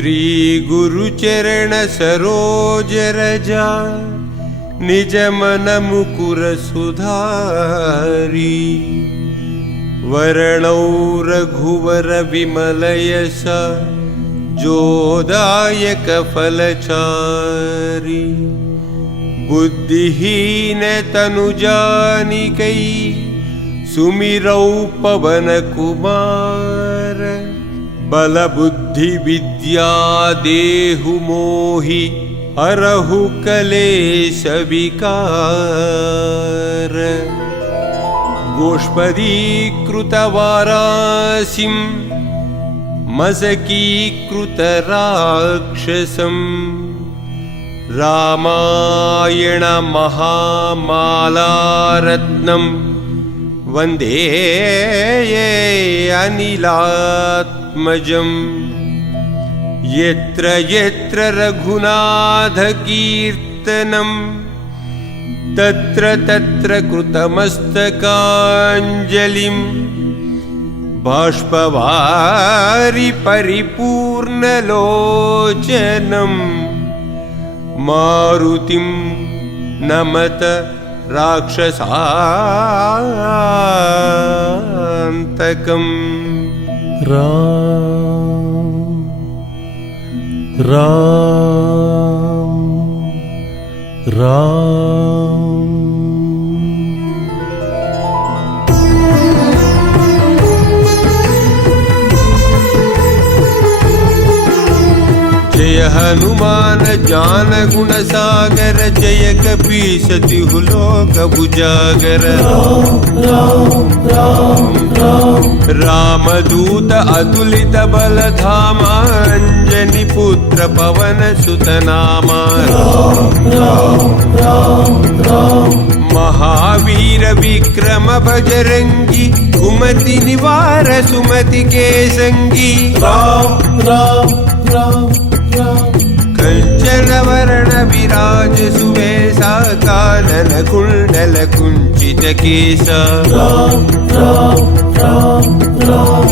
श्री गुरु चरण सरोज रजा निज मन मुकुर सुधारी वरणौ रघुवर विमल यश जोदायक फलचारी बुद्धिहीन तनु जानिकै सुमिरौ पवन कुमार बल बुद्धि विद्या देहु मोहि हरहु कलेश विकार गोष्पदीकृत वारासिं मशकीकृत राक्षसम् रामायण महामालारत्नं वन्दे अनिलात्मजम् यत्र यत्र रघुनाथकीर्तनं तत्र तत्र कृतमस्तकाञ्जलिं बाष्पवारि परिपूर्णलोचनं मारुतिं नमत राक्षसान्तकम् राम राम जय हनुमान ज्ञान गुण सागर जय कपीस तिहु लोक उजागर रामदूत अतुलित बल धामा अंजनी पुत्र पवन सुत नामा महावीर विक्रम बजरंगी कुमति निवार सुमति के संगी राम राम राम कंचन वरण विराज सुवेशा कानन कुंडल कुंचित केसा राम राम राम राम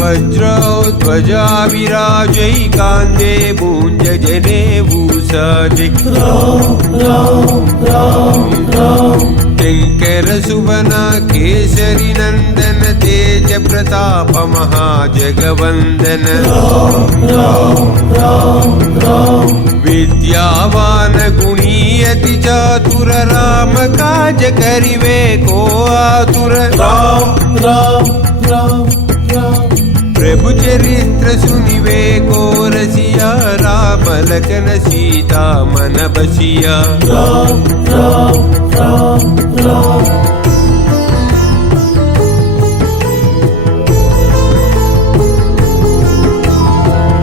वज्र ध्वजा विराजै कांदे भुंज जने भूषाजै शंकर सुवना केसरी नंदन तेज प्रताप महाजगवंदन विद्यावान गुणी अति चातुर राम काज करिवे को आतुर राम राम राम राम प्रभु चरित्र सुनिवे को रसिया राम लखन सीता मन बसिया राम राम राम राम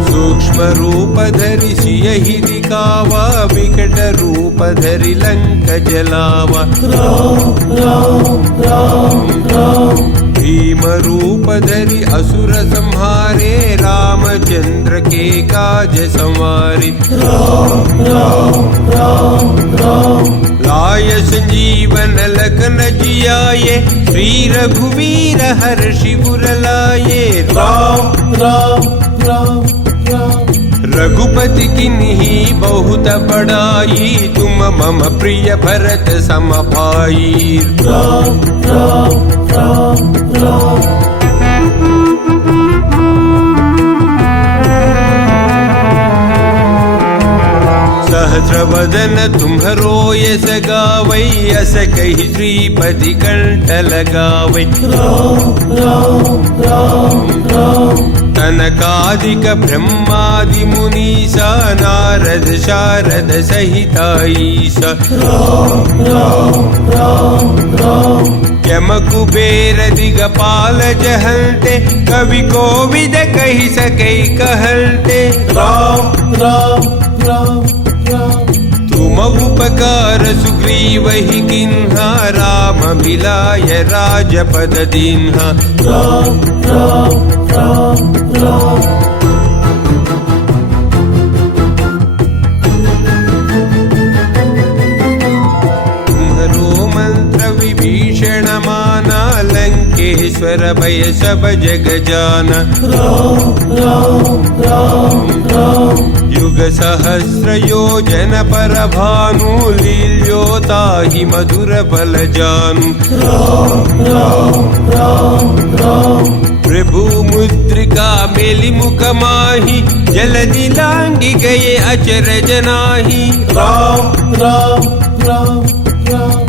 सूक्ष्म रूप धरि सियहि दिखावा विकट रूप धरि लंक जलावा राम राम राम राम भीम रूप धरि असुर संहारे रामचंद्र के काज संवारे राम राम राम राम लाय संजीवन लखन जियाए श्री रघुवीर हर्षि उर लाए राम राम राम राम रघुपति किन्ही बहुत बड़ाई तुम मम प्रिय भरत सम भाई राम राम राम राम सहस्र वदन तुम्हरो यस गावै अस कहि श्रीपति कंठ लगावै राम राम राम राम कनकादिक ब्रह्मादि मुनीसा नारद शारद सहिता ईसा राम राम राम राम यम कुबेर दिगपाल जहन्ते कवि कोविद कहि सकै कहन्ते राम राम राम राम तुम उपकार सुग्रीवहि किन्हा राम मिलाय राजपद दीन्हा राम राम राम राम भय सब जग जान। युग सहस्र योजन पर भानु लील्योता ही मधुर बल जानु। प्रभु मुद्रिका मेलि मुख माही जलदि लांगी गए अचरज नाही। राम राम राम राम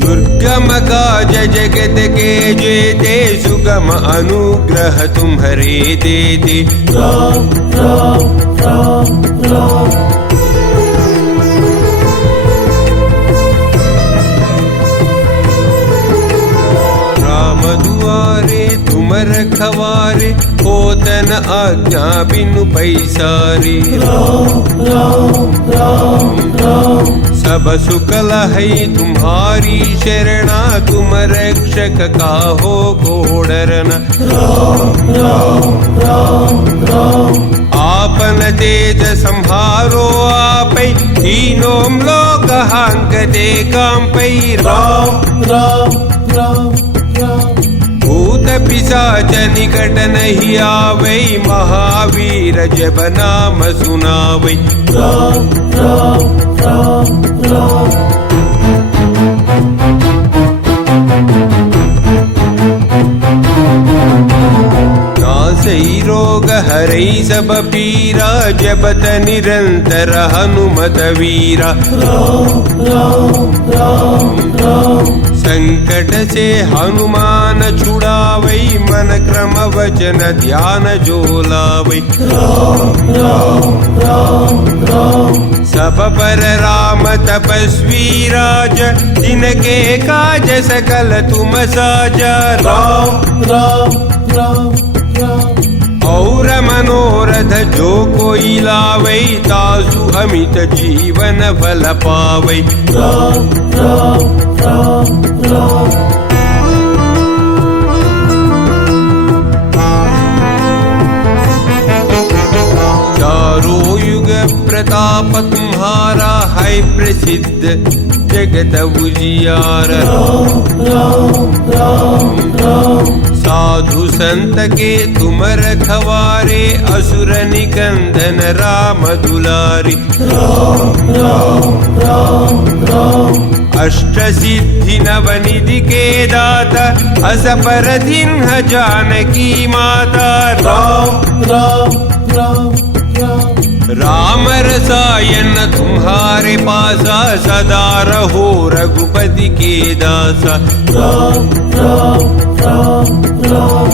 दुर्गम काज जगत के जेते सुगम अनुग्रह तुम्हारे देते। राम राम राम राम राम दुआरे तुम रखवारे होतन आज्ञा बिनु पैसारे। राम राम राम राम सब सुख लहै तुम्हारी शरणा तुम रक्षक काहो को डरना। राम राम राम राम आपन तेज संहारो आपै तीनों लोक हांक दे कांपै। राम राम राम राम भूत पिशाच निकट नहीं आवै महावीर जब नाम सुनावै। राम राम राम राम नासै रोग हरै सब पीरा जपत निरंतर हनुमत वीरा। राम राम राम राम संकट से हनुमान छुड़ावै मन क्रम वचन ध्यान जो लावै। राम राम राम राम सब पर राम तपस्वी राज जिनके काज सकल तुम साजा। राम राम राम राम और मनोरथ जो कोई लावै तासु अमित जीवन फल पावै। राम राम राम राम चारों युग प्रताप तुम्हारा है प्रसिद्ध जगत उजियारा। राम राम राम साधु संत के तुम रखवारे असुर निकंदन राम दुलारी। राम राम राम राम अष्ट सिद्धि नवनिधि के दाता असपर दिन्ह जानकी माता। राम राम राम राम राम रसायन तुम्हारे पासा सदा रहो रघुपति के दासा। राम राम राम राम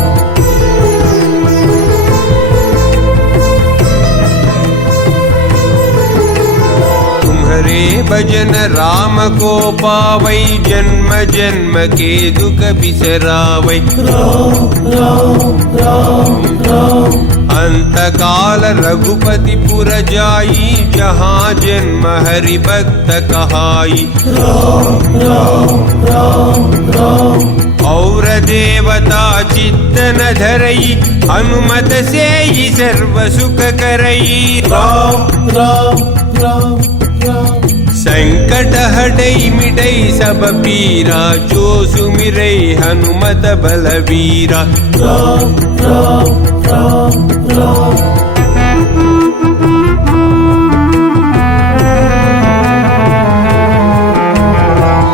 तुम्हारे भजन राम को पावै जन्म जन्म के दुख बिसरावै। राम राम राम राम अंत काल रघुपति पुर जाई जहाँ जन्म हरि भक्त कहाई। राम राम राम राम और देवता चित्त न धरई हनुमत से ही सर्व सुख करई। राम राम राम राम संकट हटई मिटई सब पीरा जो सुमिरई हनुमत बलवीरा। राम राम राम राम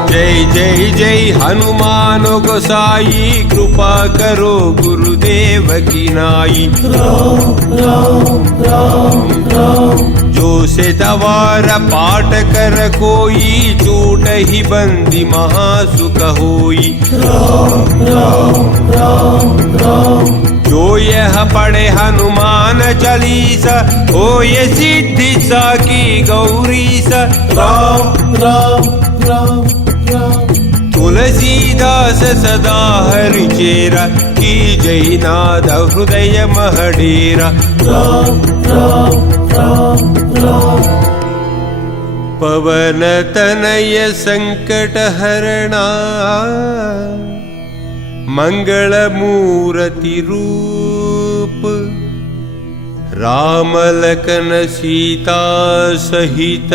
जय जय जय हनुमान गोसाई कृपा करो गुरुदेव की नाई। राम राम राम राम जो से तवार पाठ कर कोई छूट ही बंदी महासुख होई। राम राम राम राम जो यह पढ़े हनुमान चालीसा होय सिद्धि साकी गौरीसा। राम राम राम राम तुलसीदास सदा हरि चेरा की जय नाद हृदय महडेरा। राम राम राम राम पवन तनय संकट हरणा मंगल मूर्ति रूप राम लखन सीता सहित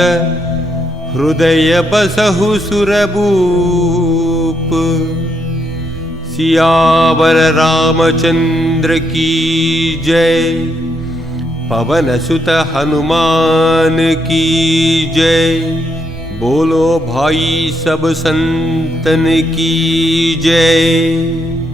हृदय बसहु सुरभूप। सियावर रामचंद्र की जय। पवन सुत हनुमान की जय। बोलो भाई सब संतन की जय।